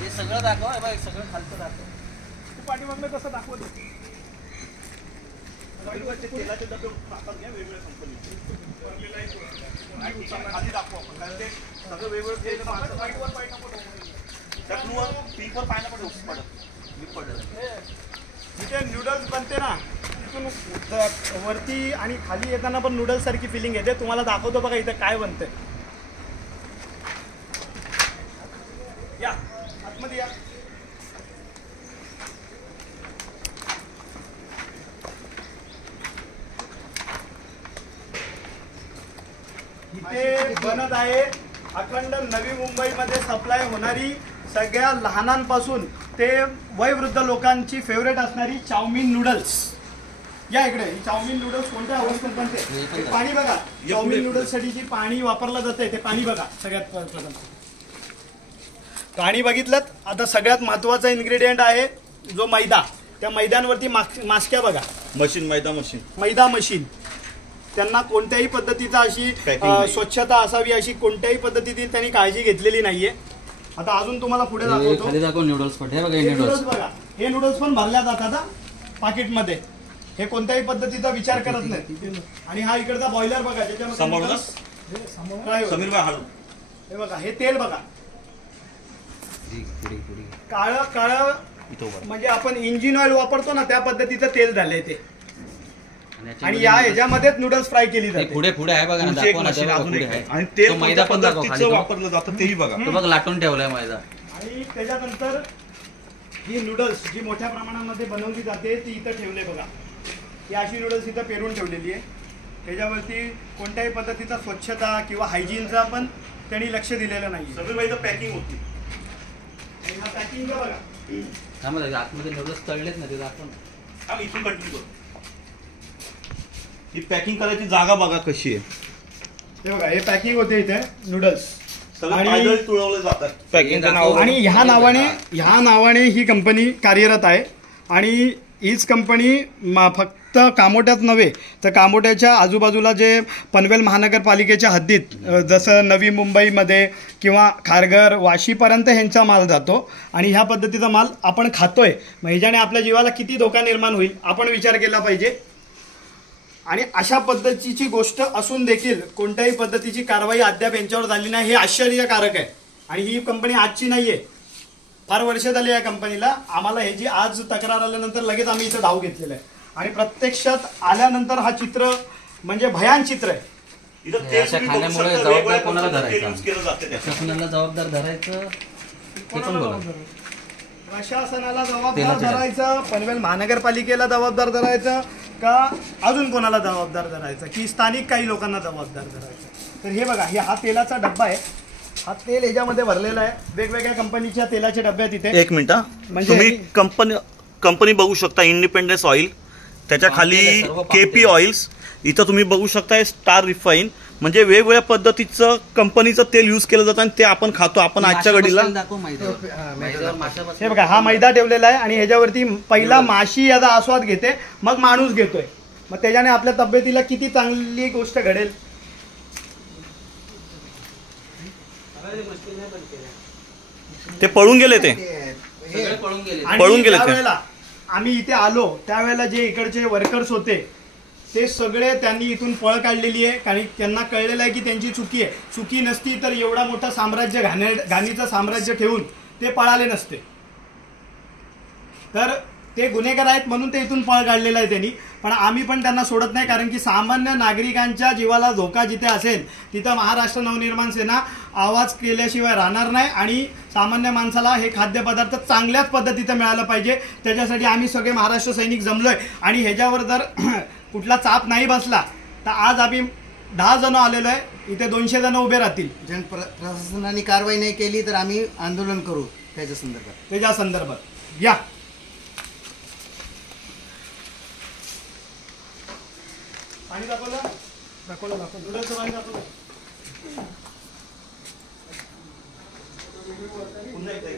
हे सगळं दाखव, सगळं खालचं दाखव. तू पाठीमागलं कसं दाखवत तेलाचे डबे हातात घ्या वेगवेगळ्या कंपनीचे खाली दाखवू आपण कारण ते सगळं वेगवेगळे पीकवर पाहायला पण पडत जिथे नूडल्स बनते ना तिथून वरती आणि खाली येताना पण नूडल्स सारखी फिलिंग येते. तुम्हाला दाखवतो बघा इथं काय बनतंय. या आतमध्ये या. इथे बनत आहे अखंड नवी मुंबईमध्ये सप्लाय होणारी सगळ्या लहानांपासून ते वयोवृद्ध लोकांची फेवरेट असणारी चाऊमिन नूडल्स. या इकडे चाऊमिन नूडल्स कोणत्या अवस्थेत बनते पाणी बघा. चाऊमिन नूडल्स साठी जी पाणी वापरलं जाते ते पाणी बघा. सगळ्यात प्रथम पाणी बघितलं. आता सगळ्यात महत्वाचा इन्ग्रेडियंट आहे जो मैदा. त्या मैद्यांवरती मास्क्या बघा. मशीन मैदा मशीन. त्यांना कोणत्याही पद्धतीचा अशी स्वच्छता असावी अशी कोणत्याही पद्धतीची त्यांनी काळजी घेतलेली नाहीये. आता अजून तुम्हाला पुढे दाखवतो. नूडल्स बघा. हे नूडल्स पण भरल्या जातात पाकिटमध्ये. हे कोणत्याही पद्धतीचा विचार करत नाही. आणि हा इकडचा बॉयलर बघा ज्याच्यामध्ये हे बघा. हे तेल बघा काळं काळं म्हणजे आपण इंजिन ऑइल वापरतो ना त्या पद्धतीचं तेल झालंय ते. आणि या ह्याच्यामध्येच नूडल्स फ्राय केली जाते. पुढे पुढे आहे बघा ना. आणि तेल मैदा पद्धतीचं वापरलं जातं तेही बघा. तो बघ लाटून ठेवलाय मैदा. आणि त्याच्यानंतर ही नूडल्स जी मोठ्या प्रमाणामध्ये बनवली जाते ती इथं ठेवले बघा. ही अशी नूडल्स इथं पेरून ठेवलेली आहे. त्याच्यावरती कोणत्याही पद्धतीचा स्वच्छता किंवा हायजीनचा पण त्यांनी लक्ष दिलेलं नाही. सगळी मैदा पॅकिंग होती. आणि हा पॅकिंग बघा. आतमध्ये नूडल्स तळलेत ना ते दाखवून इथून कंटिन्यू कर. ही पॅकिंग करायची जागा बघा कशी आहे. हे बघा. हे पॅकिंग होते इथे नूडल्स आणि तुळवले जातात पॅकिंगचं नाव. आणि ह्या नावाने ही कंपनी कार्यरत आहे. आणि हीच कंपनी फक्त कामोट्यात नव्हे तर कामोट्याच्या आजूबाजूला जे पनवेल महानगरपालिकेच्या हद्दीत जसं नवी मुंबईमध्ये किंवा खारघर वाशीपर्यंत ह्यांचा माल जातो. आणि ह्या पद्धतीचा माल आपण खातोय. मग ह्याच्याने आपल्या जीवाला किती धोका निर्माण होईल आपण विचार केला पाहिजे. आणि अशा पद्धतीची गोष्ट असून देखील कोणत्याही पद्धतीची कारवाई अद्याप यांच्यावर झाली नाही हे आश्चर्यकारक आहे. आणि ही कंपनी आजची नाही आहे. फार वर्ष झाली या कंपनीला. आम्हाला ह्याची आज तक्रार आल्यानंतर लगेच आम्ही इथं धाव घेतलेलं आहे. आणि प्रत्यक्षात आल्यानंतर हा चित्र म्हणजे भयान चित्र आहे. खाण्यामुळे जबाबदार कोणाला धरायचं. जबाबदार धरायचं प्रशासनाला जबाबदार धरायचं. पनवेल महानगरपालिकेला जबाबदार धरायचं का अजून कोणाला जबाबदार धरायचं की स्थानिक काही लोकांना जबाबदार धरायचं. तर हे बघा. हा तेलाचा डब्बा आहे. हा तेल ह्याच्यामध्ये भरलेला आहे. वेगवेगळ्या कंपनीच्या तेलाचे डब्बे आहेत इथे. एक मिनिट म्हणजे तुम्ही कंपनी बघू शकता. इंडिपेंडन्स ऑइल त्याच्या खाली केपी ऑइल्स. इथं तुम्ही बघू शकता स्टार रिफाईन. म्हणजे वेगवेगळ्या पद्धतीचं कंपनीचं तेल यूज केलं जातं आणि ते आपण खातो. आपण आजच्या घडीला हे बघा. हा मैदा ठेवलेला आहे आणि ह्याच्यावरती पहिला माशी याचा आस्वाद घेते मग माणूस घेतोय. मग त्याच्याने आपल्या तब्येतीला किती चांगली गोष्ट घडेल. ते पळून गेले. ते पळून गेले. त्यावेळेला आम्ही इथे आलो त्यावेळेला जे इकडचे वर्कर्स होते ते सगळे त्यांनी इथून पळ काढलेली आहे. कारण त्यांना कळलेलं आहे की त्यांची चुकी आहे. चुकी नसती तर एवढा मोठा साम्राज्य घाणीचं साम्राज्य ठेवून ते पळाले नसते. तर ते गुन्हेगार आहेत म्हणून ते इथून पळ काढलेला आहे त्यांनी. पण आम्ही पण त्यांना सोडत नाही. कारण की सामान्य नागरिकांच्या जीवाला धोका जिथे असेल तिथं महाराष्ट्र नवनिर्माण सेना आवाज केल्याशिवाय राहणार नाही. आणि सामान्य माणसाला हे खाद्यपदार्थ चांगल्याच पद्धतीचं मिळालं पाहिजे. त्याच्यासाठी आम्ही सगळे महाराष्ट्र सैनिक जमलोय. आणि ह्याच्यावर जर कुठला चाप नाही बसला तर आज आम्ही 10 जण आलेलो आहे. इथे 200 जण उभे राहतील. प्रशासनाने कारवाई नाही केली तर आम्ही आंदोलन करू त्याच्या संदर्भात. या पाणी दाखवलं नूडल्सचं पाणी दाखवलं. पुन्हा एकदा